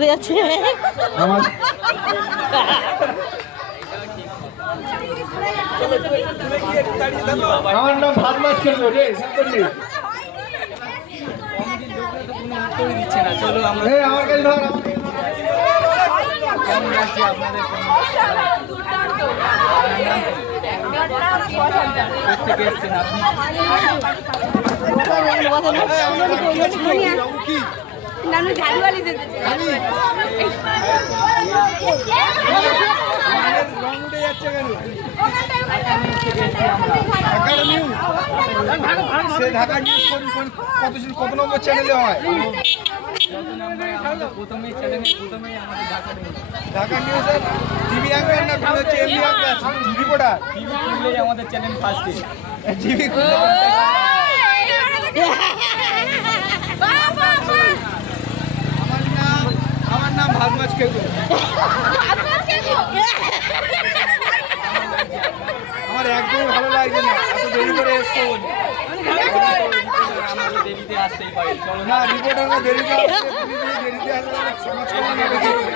কোথায় যাচ্ছে? আমার নাম ভাত মাছ খেলবো রে। দিচ্ছে না। চলো আমরা আমার কাছে ধর। কেমন লাগছে আপনাদের? থেকে এসছেন আপনি? নানু ঝাড়ুয়ালি যেতে ঢাকা নিউজ কত নম্বর চ্যানেলে হয়? প্রথমেই চ্যানেলে প্রথমেই আমাদের ঢাকা নিউজের টিভি অ্যাঙ্কার না হচ্ছে এমবি অ্যাঙ্কার রিপোর্টার? টিভি খুললেই আমাদের চ্যানেল ফার্স্টে। টিভি আমার নাম ভাত মাছ খেলবো। আমার একদমই ভালো লাগছে না, এত দেরি করে এসছো বলে। আমাদের দেরিতে আসতেই পারি। চলো না রিপোর্টাররা দেরিতে আসলে সমাজ কল্যাণ হবে কি করে?